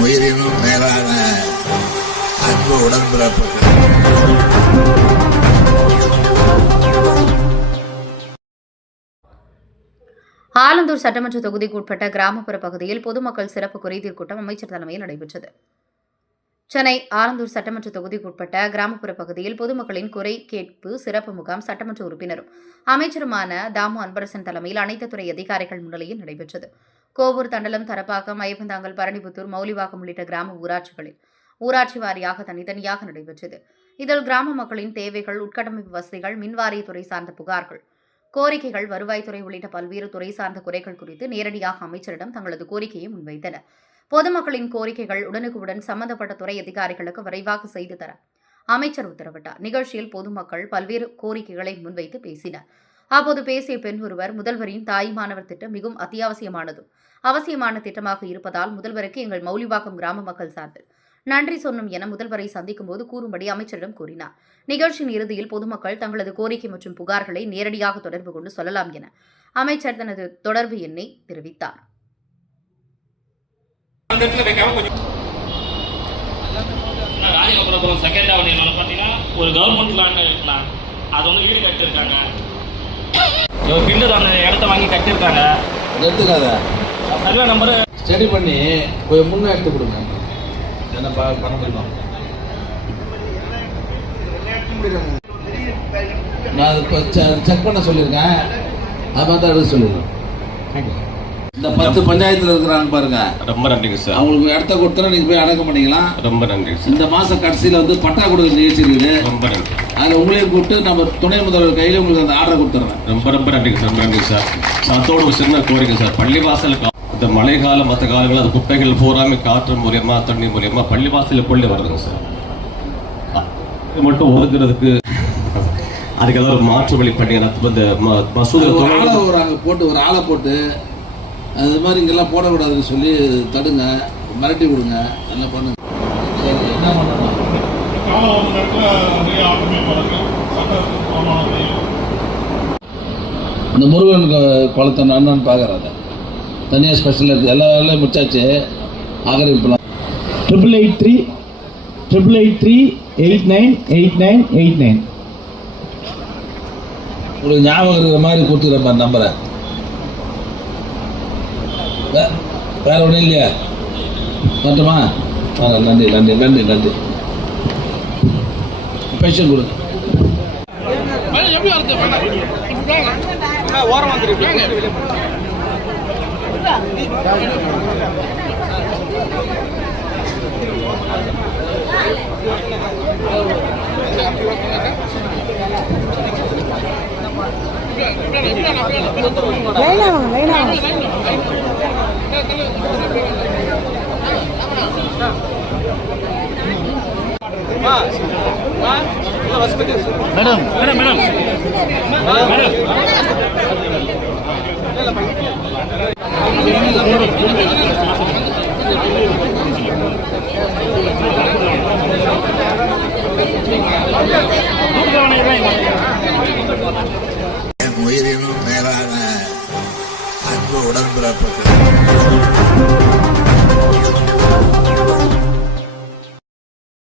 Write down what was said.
உயிரினும் மேலான அன்பு உடன்பிறப்புகள். ஆலந்தூர் சட்டமன்ற தொகுதிக்கு உட்பட்ட கிராமப்புற பகுதியில் பொதுமக்கள் சிறப்பு குறைதீர் கூட்டம் அமைச்சர் தலைமையில் நடைபெற்றது. சென்னை ஆலந்தூர் சட்டமன்ற தொகுதிக்கு உட்பட்ட கிராமப்புற பகுதியில் பொதுமக்களின் குறை கேட்பு சிறப்பு முகாம் சட்டமன்ற உறுப்பினரும் அமைச்சருமான தாமு அன்பரசன் தலைமையில் அனைத்து துறை அதிகாரிகள் முன்னிலையில் நடைபெற்றது. கோவூர், தண்டலம், தரப்பாக்கம், ஐயப்பந்தாங்கல், பரணிபுத்தூர், மௌலிவாக்கம் உள்ளிட்ட கிராம ஊராட்சிகளில் ஊராட்சி வாரியாக தனித்தனியாக நடைபெற்றது. இதில் கிராம மக்களின் தேவைகள், உட்கட்டமைப்பு வசதிகள், மின்வாரியத்துறை சார்ந்த புகார்கள், கோரிக்கைகள், வருவாய்த்துறை உள்ளிட்ட பல்வேறு துறை சார்ந்த குறைகள் குறித்து நேரடியாக அமைச்சரிடம் தங்களது கோரிக்கையை முன்வைத்தனர். பொதுமக்களின் கோரிக்கைகள் உடனுக்குடன் சம்பந்தப்பட்ட துறை அதிகாரிகளுக்கு விரைவாக செய்து தர அமைச்சர் உத்தரவிட்டார். நிகழ்ச்சியில் பொதுமக்கள் பல்வேறு கோரிக்கைகளை முன்வைத்து பேசினர். அப்போது பேசிய பெண் ஒருவர், முதல்வரின் தாய்மானவர் திட்டம் மிகவும் அத்தியாவசியமானதும் அவசியமான திட்டமாக இருப்பதால் முதல்வருக்கு எங்கள் மௌலிவாக்கம் கிராம மக்கள் சார்பில் நன்றி சொன்னோம் என முதல்வரை சந்திக்கும் போது கூறும்படி அமைச்சரிடம் கூறினார். நிகழ்ச்சியின் இறுதியில் பொதுமக்கள் தங்களது கோரிக்கை மற்றும் புகார்களை நேரடியாக தொடர்பு கொண்டு சொல்லலாம் என அமைச்சர் தனது தொடர்பு எண்ணை தெரிவித்தார். ஒரு கவர்மெண்ட் லேண்ட் இருக்கலாம், அது வந்து வீடு கட்டிருக்காங்க, இடத்த வாங்கி கட்டிருக்காங்க. எடுத்துக்காத சர்வே நம்பர் ஸ்டடி பண்ணி கொஞ்சம் முன்னே எடுத்து கொடுங்க. என்ன பண்ண முடியும்? நான் இப்போ செக் பண்ண சொல்லியிருக்கேன். அது மாதிரி எடுக்க சொல்லிடுறேன். இந்த 10 பஞ்சாயத்தில் இருக்கிறாங்க பாருங்க. ரொம்ப நன்றிங்க சார். அவங்களுக்கு இடத்த கொடுத்தா நீங்க போய் அடக்கம் பண்ணிக்கலாம். ரொம்ப நன்றி சார். இந்த மாசம் கடைசியில் வந்து பட்டா கொடுக்க நிகழ்ச்சி இருக்குது. ரொம்ப நன்றி. அதில் உங்களையும் கூப்பிட்டு நம்ம துணை முதல்வர் கையில் உங்களுக்கு அந்த ஆர்டர் கொடுத்துட்றேன். ரொம்ப நன்றிங்க சார். நன்றி சார். அதோட ஒரு சின்ன கோரிக்கை சார், பள்ளிவாசல் இந்த மழை காலம் மற்ற காலங்கள் அந்த குப்பைகள் பூராமே காற்று மூலியமா தண்ணி மூலியமா பள்ளிவாசல கொள்ளி வருதுங்க சார். இது மட்டும் ஒதுக்குறதுக்கு அதுக்கு ஏதாவது ஒரு மாற்று வழி பண்ணி இந்த மசூதி போட்டு ஒரு ஆளை போட்டு அது மாதிரி இங்கெல்லாம் போடக்கூடாதுன்னு சொல்லி தடுங்க, மிரட்டி கொடுங்க, எல்லாம் பண்ணுங்க. என்ன பண்ணணும்? இந்த முருகன் குளத்தை நான் பார்க்குறாங்க. தனியாக ஸ்பெஷல் இருக்குது. எல்லா வேலையும் முடிச்சாச்சு. ஆக்கிரமிப்புலாம் 8883 உங்களுக்கு ஞாபகம் இருக்கிற மாதிரி கொடுத்துக்கிறேன் நம்பரை. வேற ஒன்றும் இல்லையா? மட்டுமா? வாங்க. நன்றி நன்றி நன்றி நன்றி. பென்ஷன் கொடுங்க. மேடம் உயிரினும் மேலான அன்பு உடன்பிறப்புகள்.